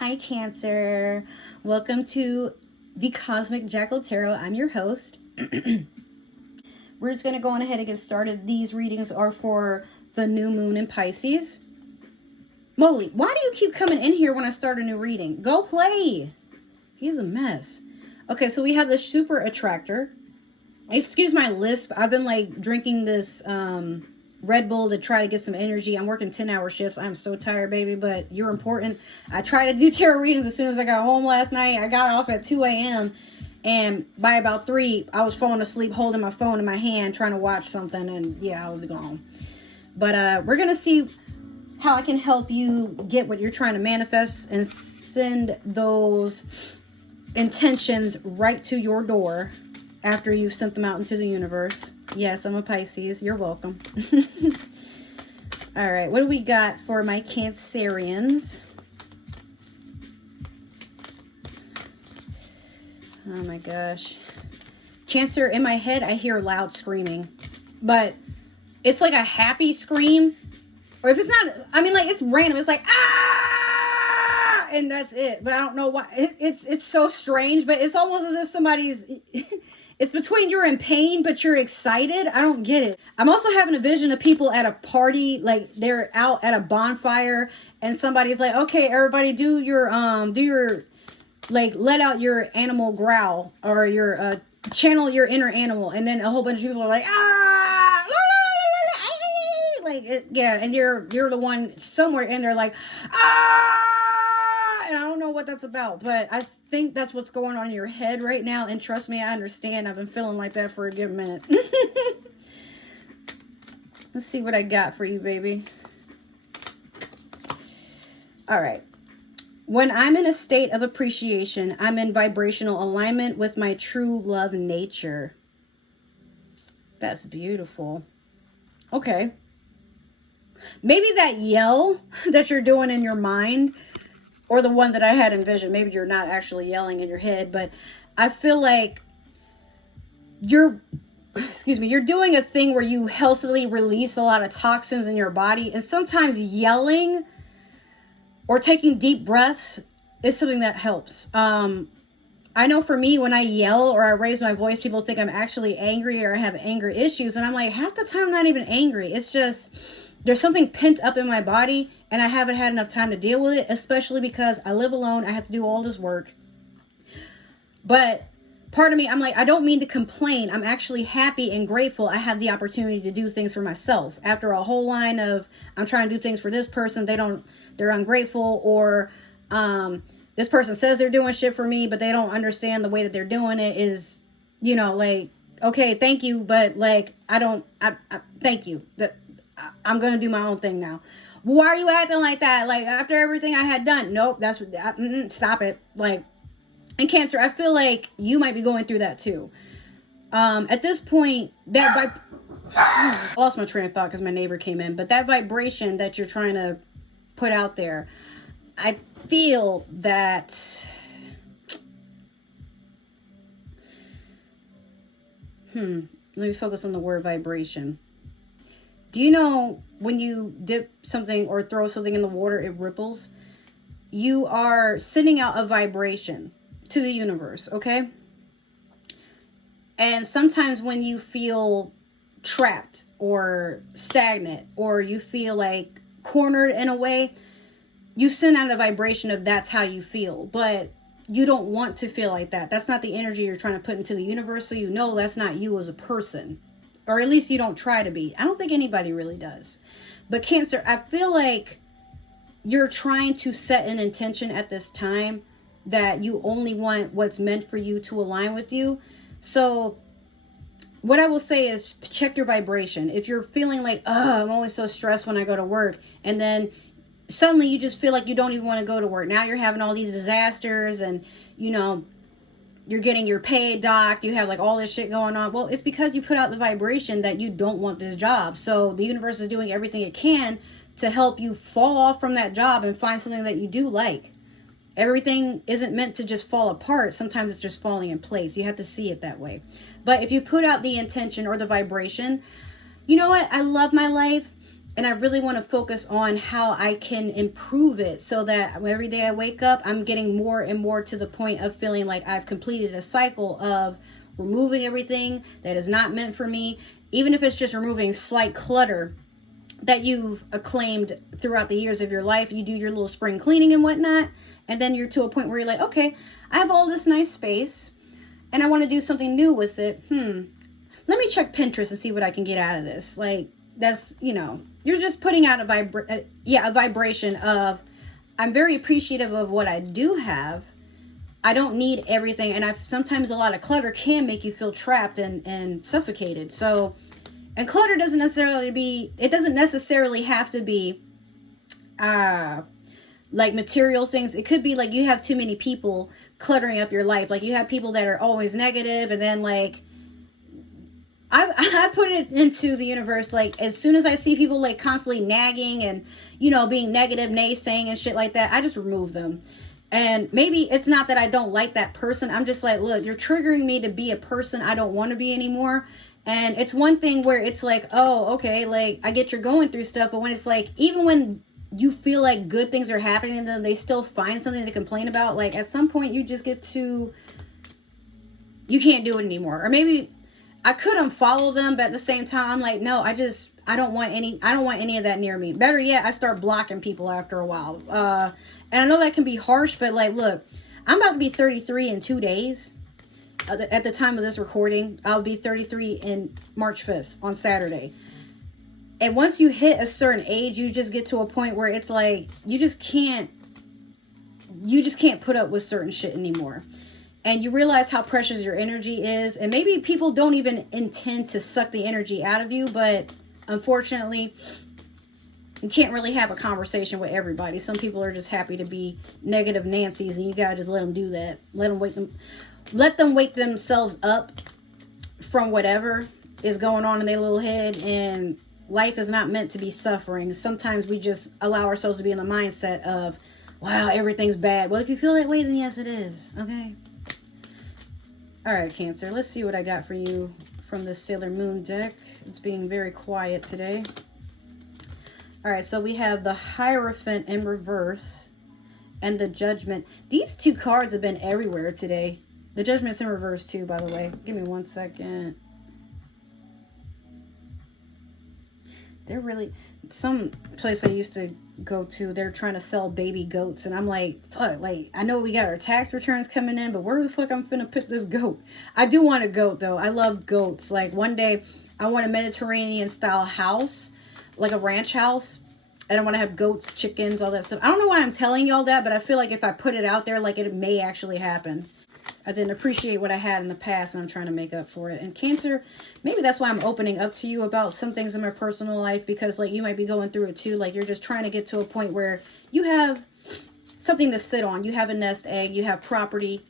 Hi, Cancer. Welcome to the Cosmic Jackal Tarot. I'm your host. We're just going to go on ahead and get started. These readings are for the new moon in Pisces. Molly, why do you keep coming in here when I start a new reading? Go play. He's a mess. Okay, so we have the super attractor. Excuse my lisp. I've been like drinking this Red Bull to try to get some energy. I'm working 10-hour shifts. I'm so tired, baby, but you're important. I tried to do tarot readings as soon as I got home last night. I got off at 2 a.m. and by about 3, I was falling asleep holding my phone in my hand trying to watch something, and yeah, I was gone. But we're going to see how I can help you get what you're trying to manifest and send those intentions right to your door after you've sent them out into the universe. Yes, I'm a Pisces. You're welcome. All right, what do we got for my Cancerians? Oh my gosh. Cancer, in my head, I hear loud screaming. But it's like a happy scream. Or if it's not, I mean, like, it's random. It's like, ah! And that's it. But I don't know why. It's so strange. But it's almost as if somebody's... It's between you're in pain, but you're excited. I don't get it. I'm also having a vision of people at a party, like they're out at a bonfire, and somebody's like, "Okay, everybody, do your, like, let out your animal growl or your channel your inner animal," and then a whole bunch of people are like, "Ah!" Like, yeah, and you're the one somewhere in there like, "Ah!" And I don't know what that's about, but I think that's what's going on in your head right now. And trust me, I understand. I've been feeling like that for a good minute. Let's see what I got for you, baby. All right. When I'm in a state of appreciation, I'm in vibrational alignment with my true love nature. That's beautiful. Okay. Maybe that yell that you're doing in your mind, or the one that I had envisioned, maybe you're not actually yelling in your head, but I feel like you're doing a thing where you healthily release a lot of toxins in your body. And sometimes yelling or taking deep breaths is something that helps. I know for me, when I yell or I raise my voice, people think I'm actually angry or I have anger issues. And I'm like, half the time I'm not even angry. It's just, there's something pent up in my body and I haven't had enough time to deal with it, especially because I live alone. I have to do all this work. But part of me, I'm like, I don't mean to complain. I'm actually happy and grateful I have the opportunity to do things for myself. After a whole line of, I'm trying to do things for this person, they're ungrateful, or this person says they're doing shit for me, but they don't understand the way that they're doing it is, like, okay, thank you, but like, I thank you. I'm going to do my own thing now. Why are you acting like that? Like, after everything I had done? Nope, stop it. Like, in Cancer, I feel like you might be going through that too. At this point, I lost my train of thought because my neighbor came in, but that vibration that you're trying to put out there, I feel that let me focus on the word vibration. Do you know when you dip something or throw something in the water, it ripples? You are sending out a vibration to the universe, okay? And sometimes when you feel trapped or stagnant, or you feel like cornered in a way, you send out a vibration of that's how you feel. But you don't want to feel like that. That's not the energy you're trying to put into the universe, so you know that's not you as a person. Or at least you don't try to be. I don't think anybody really does. But Cancer, I feel like you're trying to set an intention at this time that you only want what's meant for you to align with you. So what I will say is check your vibration. If you're feeling like, I'm always so stressed when I go to work, and then suddenly you just feel like you don't even want to go to work. Now you're having all these disasters and, you're getting your pay docked, you have like all this shit going on. Well, it's because you put out the vibration that you don't want this job. So the universe is doing everything it can to help you fall off from that job and find something that you do like. Everything isn't meant to just fall apart. Sometimes it's just falling in place. You have to see it that way. But if you put out the intention or the vibration, you know what? I love my life. And I really want to focus on how I can improve it so that every day I wake up, I'm getting more and more to the point of feeling like I've completed a cycle of removing everything that is not meant for me, even if it's just removing slight clutter that you've acclaimed throughout the years of your life. You do your little spring cleaning and whatnot, and then you're to a point where you're like, okay, I have all this nice space and I want to do something new with it. Let me check Pinterest and see what I can get out of this. Like, that's, you know, you're just putting out a vibration of, I'm very appreciative of what I do have. I don't need everything. And sometimes a lot of clutter can make you feel trapped and suffocated. So, and clutter doesn't necessarily have to be like material things. It could be like you have too many people cluttering up your life. Like you have people that are always negative, and then like I put it into the universe, like as soon as I see people like constantly nagging and, you know, being negative, naysaying and shit like that, I just remove them. And maybe it's not that I don't like that person. I'm just like, look, you're triggering me to be a person I don't want to be anymore. And it's one thing where it's like, oh, okay, like I get you're going through stuff, but when it's like, even when you feel like good things are happening and then they still find something to complain about, like at some point you just get to, you can't do it anymore. Or maybe I could unfollow them, but at the same time, I'm like, no, I don't want any of that near me. Better yet, I start blocking people after a while. And I know that can be harsh, but like, look, I'm about to be 33 in 2 days. At the time of this recording, I'll be 33 in March 5th on Saturday. And once you hit a certain age, you just get to a point where it's like, you just can't put up with certain shit anymore. And you realize how precious your energy is. And maybe people don't even intend to suck the energy out of you. But unfortunately, you can't really have a conversation with everybody. Some people are just happy to be negative Nancy's. And you got to just let them do that. Let them wake themselves up from whatever is going on in their little head. And life is not meant to be suffering. Sometimes we just allow ourselves to be in the mindset of, wow, everything's bad. Well, if you feel that way, then yes, it is. Okay. All right, Cancer, let's see what I got for you from the Sailor Moon deck. It's being very quiet today. All right, so we have the Hierophant in reverse and the Judgment. These two cards have been everywhere today. The Judgment's in reverse too, by the way. Give me 1 second. They're really, some place I used to go to, they're trying to sell baby goats, and I'm like, fuck, like I know we got our tax returns coming in, but where the fuck I'm finna put this goat? I do want a goat though. I love goats. Like one day I want a Mediterranean style house, like a ranch house, and I want to have goats, chickens, all that stuff. I don't know why I'm telling y'all that, but I feel like if I put it out there, like it may actually happen. I didn't appreciate what I had in the past, and I'm trying to make up for it. And Cancer, maybe that's why I'm opening up to you about some things in my personal life, because like you might be going through it too. Like you're just trying to get to a point where you have something to sit on. You have a nest egg, you have property,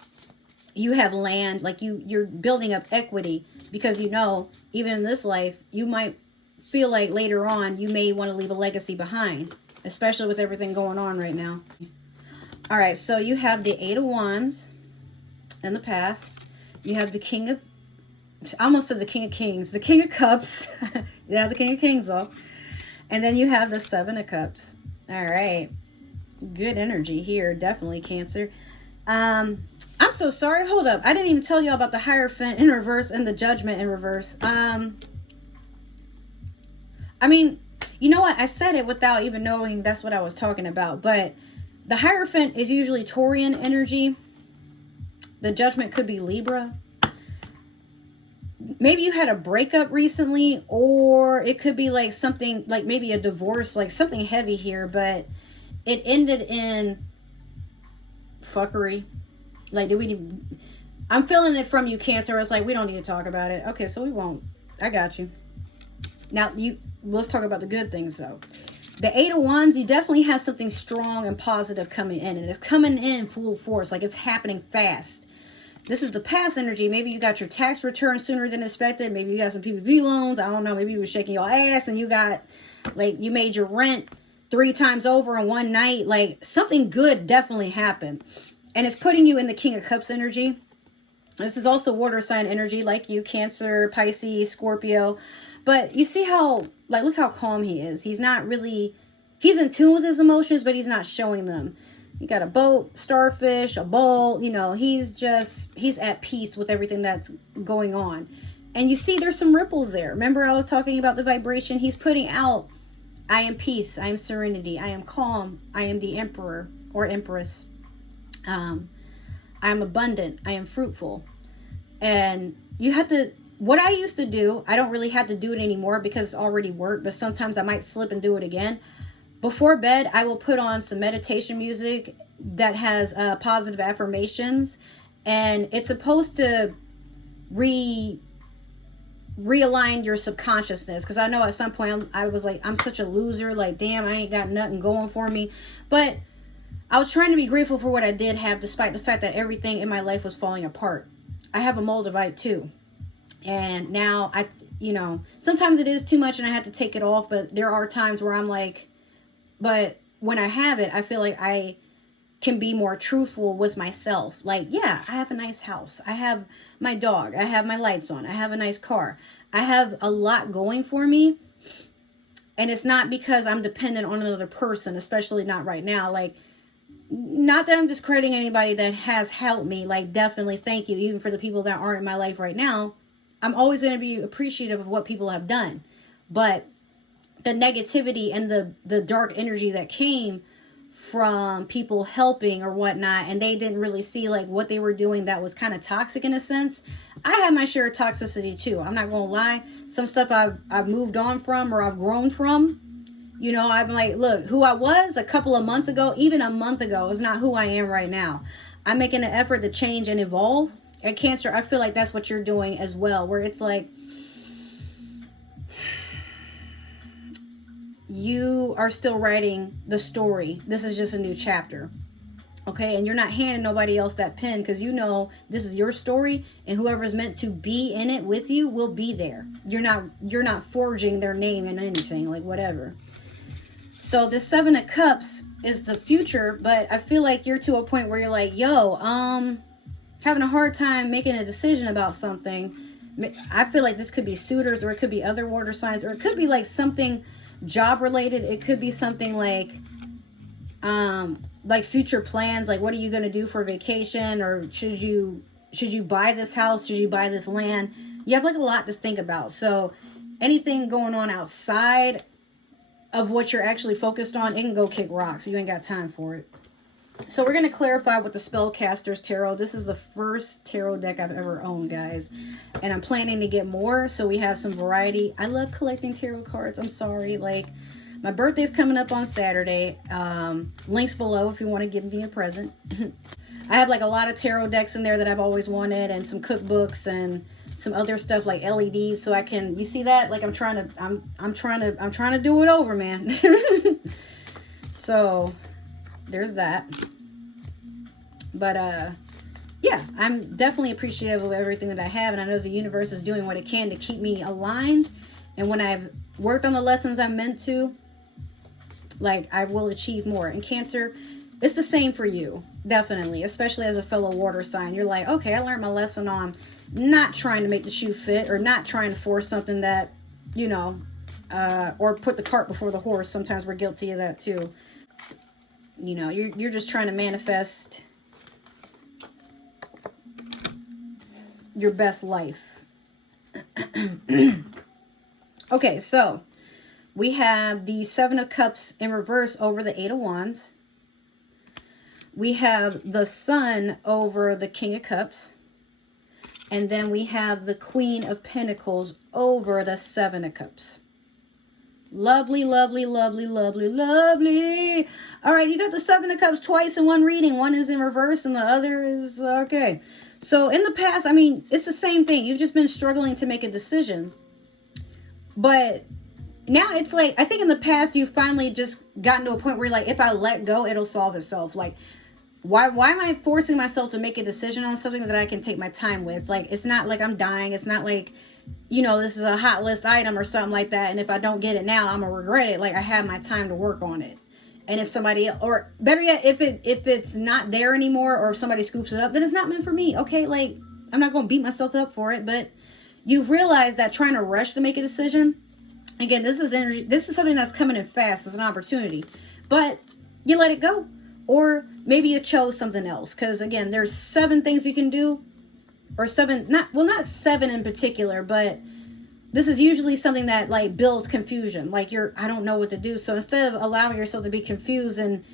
you have land, like you're building up equity, because you know, even in this life, you might feel like later on you may want to leave a legacy behind, especially with everything going on right now. All right, so you have the Eight of Wands in the past. You have the King of, I almost said the King of Kings, the King of Cups. Yeah, the King of Kings though. And then you have the Seven of Cups. All right, good energy here, definitely, Cancer. I'm so sorry, hold up, I didn't even tell you about the Hierophant in reverse and the Judgment in reverse. I mean, you know what, I said it without even knowing that's what I was talking about, but the Hierophant is usually Taurian energy. The Judgment could be Libra. Maybe you had a breakup recently, or it could be like something like maybe a divorce, like something heavy here, but it ended in fuckery. Like, I'm feeling it from you, Cancer. It's like, we don't need to talk about it. Okay, so we won't. I got you. Now, let's talk about the good things, though. The Eight of Wands, you definitely have something strong and positive coming in, and it's coming in full force. Like, it's happening fast. This is the past energy. Maybe you got your tax return sooner than expected. Maybe you got some PPP loans. I don't know. Maybe you were shaking your ass and you got, like, you made your rent 3 times over in one night. Like, something good definitely happened. And it's putting you in the King of Cups energy. This is also water sign energy, like you, Cancer, Pisces, Scorpio. But you see how, like, look how calm he is. He's not really, he's in tune with his emotions, but he's not showing them. You got a boat, starfish, a bowl, you know, he's at peace with everything that's going on. And you see there's some ripples there. Remember I was talking about the vibration? He's putting out, I am peace, I am serenity, I am calm, I am the emperor or empress. I am abundant, I am fruitful. And you have to, what I used to do, I don't really have to do it anymore because it's already worked, but sometimes I might slip and do it again. Before bed, I will put on some meditation music that has positive affirmations, and it's supposed to realign your subconsciousness. Because I know at some point I was like, I'm such a loser, like, damn, I ain't got nothing going for me. But I was trying to be grateful for what I did have, despite the fact that everything in my life was falling apart. I have a Moldavite too. And now sometimes it is too much and I have to take it off, but there are times where I'm like, but when I have it, I feel like I can be more truthful with myself. Like, yeah, I have a nice house. I have my dog. I have my lights on. I have a nice car. I have a lot going for me. And it's not because I'm dependent on another person, especially not right now. Like, not that I'm discrediting anybody that has helped me. Like, definitely thank you. Even for the people that aren't in my life right now, I'm always going to be appreciative of what people have done. But the negativity and the dark energy that came from people helping or whatnot, and they didn't really see like what they were doing that was kind of toxic in a sense. I have my share of toxicity too. I'm not gonna lie. Some stuff I've moved on from or I've grown from. You know, I'm like, look, who I was a couple of months ago, even a month ago, is not who I am right now. I'm making an effort to change and evolve. At Cancer, I feel like that's what you're doing as well, where it's like you are still writing the story. This is just a new chapter. Okay, and you're not handing nobody else that pen because you know this is your story, and whoever's meant to be in it with you will be there. You're not forging their name in anything, like whatever. So the 7 of Cups is the future, but I feel like you're to a point where you're like, yo, having a hard time making a decision about something. I feel like this could be suitors, or it could be other water signs, or it could be like something job related. It could be something like future plans, like what are you going to do for vacation, or should you buy this house, should you buy this land? You have like a lot to think about. So anything going on outside of what you're actually focused on, it can go kick rocks. You ain't got time for it. So we're going to clarify with the Spellcasters Tarot. This is the first tarot deck I've ever owned, guys. And I'm planning to get more, so we have some variety. I love collecting tarot cards. I'm sorry. Like, my birthday's coming up on Saturday. Links below if you want to give me a present. I have like a lot of tarot decks in there that I've always wanted, and some cookbooks and some other stuff like LEDs, so I can, you see that? Like I'm trying to do it over, man. So there's that. But yeah, I'm definitely appreciative of everything that I have, and I know the universe is doing what it can to keep me aligned. And when I've worked on the lessons I'm meant to, like, I will achieve more. And Cancer, it's the same for you, definitely, especially as a fellow water sign. You're like, okay, I learned my lesson on not trying to make the shoe fit, or not trying to force something that, you know, or put the cart before the horse. Sometimes we're guilty of that too. You know, you're just trying to manifest your best life. Okay, so we have the 7 of Cups in reverse over the 8 of Wands. We have the Sun over the King of Cups. And then we have the Queen of Pentacles over the 7 of Cups. Lovely, lovely, lovely, lovely, lovely. All right, you got the 7 of Cups twice in one reading. One is in reverse and the other is okay. So in the past, I mean, it's the same thing. You've just been struggling to make a decision. But now it's like, I think in the past, you've finally just gotten to a point where you're like, if I let go, it'll solve itself. Like, why am I forcing myself to make a decision on something that I can take my time with? Like, it's not like I'm dying. It's not like, you know, this is a hot list item or something like that. And if I don't get it now, I'm going to regret it. Like, I have my time to work on it. And if somebody, or better yet, if it's not there anymore, or if somebody scoops it up, then it's not meant for me. Okay, like, I'm not going to beat myself up for it. But, you've realized that trying to rush to make a decision, again, this is energy. This is something that's coming in fast. It's an opportunity, but you let it go. Or maybe you chose something else. Because again, there's 7 things you can do, or 7, not 7 in particular, but this is usually something that like builds confusion. Like I don't know what to do. So instead of allowing yourself to be confused and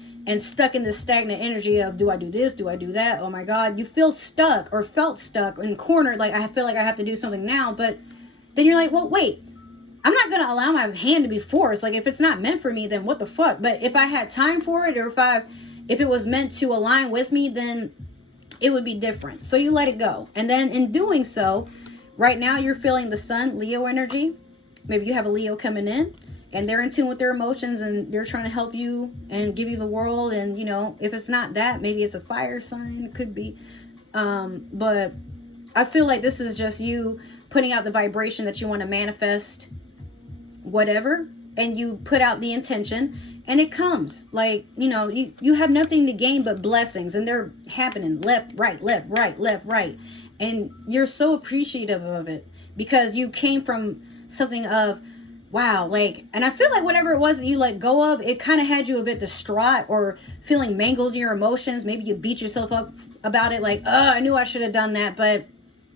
stuck in this stagnant energy of, do I do this? Do I do that? Oh my God, you feel stuck or felt stuck and cornered. Like, I feel like I have to do something now. But then you're like, well, wait, I'm not going to allow my hand to be forced. Like, if it's not meant for me, then what the fuck? But if I had time for it, or if it was meant to align with me, then it would be different. So you let it go. And then in doing so, right now you're feeling the sun, Leo energy. Maybe you have a Leo coming in and they're in tune with their emotions and they're trying to help you and give you the world. And, you know, if it's not that, maybe it's a fire sign. It could be. But I feel like this is just you putting out the vibration that you want to manifest whatever, and you put out the intention and it comes. Like, you know, you have nothing to gain but blessings, and they're happening left, right, left, right, left, right. And you're so appreciative of it because you came from something of, wow, like, and I feel like whatever it was that you let go of, it kind of had you a bit distraught or feeling mangled in your emotions. Maybe you beat yourself up about it, like, oh, I knew I should have done that. But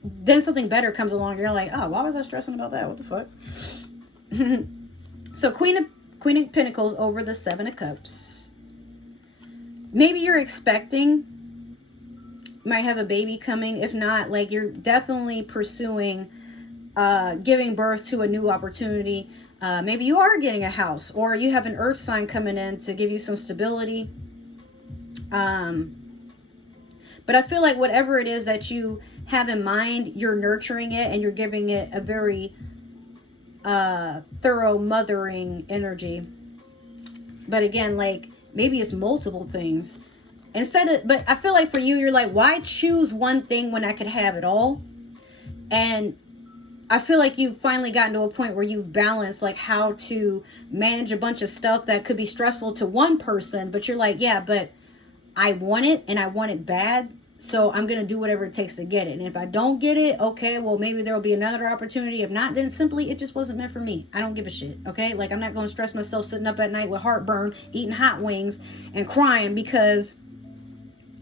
then something better comes along and you're like, oh, why was I stressing about that? What the fuck? So Queen of Pentacles over the 7 of Cups. Maybe you're expecting, might have a baby coming. If not, like, you're definitely pursuing giving birth to a new opportunity. Maybe you are getting a house, or you have an earth sign coming in to give you some stability. But I feel like whatever it is that you have in mind, you're nurturing it and you're giving it a very thorough mothering energy. But again, like, maybe it's multiple things but I feel like for you, you're like, why choose one thing when I could have it all? And I feel like you've finally gotten to a point where you've balanced like how to manage a bunch of stuff that could be stressful to one person, but you're like, yeah, but I want it and I want it bad. So I'm going to do whatever it takes to get it. And if I don't get it, okay, well, maybe there'll be another opportunity. If not, then simply it just wasn't meant for me. I don't give a shit. Okay. Like, I'm not going to stress myself sitting up at night with heartburn, eating hot wings and crying because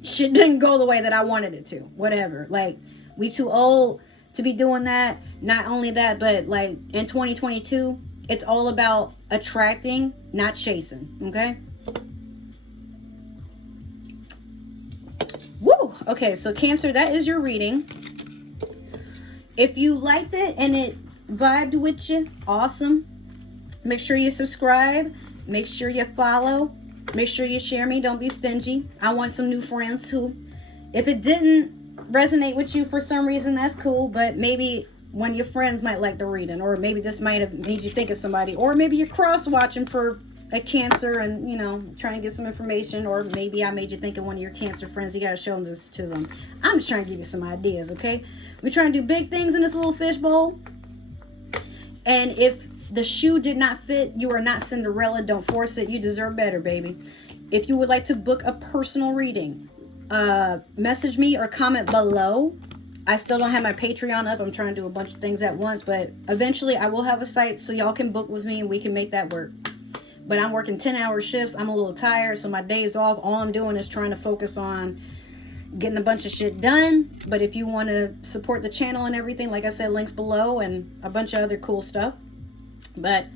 shit didn't go the way that I wanted it to. Whatever. Like, we too old to be doing that. Not only that, but like in 2022, it's all about attracting, not chasing. Okay. Woo! Okay, so Cancer, that is your reading. If you liked it and it vibed with you, awesome. Make sure you subscribe. Make sure you follow. Make sure you share me. Don't be stingy. I want some new friends too. If it didn't resonate with you for some reason, that's cool. But maybe one of your friends might like the reading. Or maybe this might have made you think of somebody. Or maybe you're cross-watching for a Cancer and, you know, trying to get some information. Or maybe I made you think of one of your Cancer friends. You got to show this to them. I'm just trying to give you some ideas, okay? We're trying to do big things in this little fishbowl. And if the shoe did not fit, you are not Cinderella. Don't force it. You deserve better, baby. If you would like to book a personal reading, message me or comment below. I still don't have my Patreon up. I'm trying to do a bunch of things at once, but eventually I will have a site so y'all can book with me and we can make that work. But I'm working 10-hour shifts. I'm a little tired, so my days off, all I'm doing is trying to focus on getting a bunch of shit done. But if you want to support the channel and everything, like I said, links below and a bunch of other cool stuff. But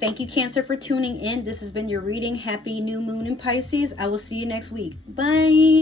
thank you, Cancer, for tuning in. This has been your reading. Happy new moon in Pisces. I will see you next week. Bye.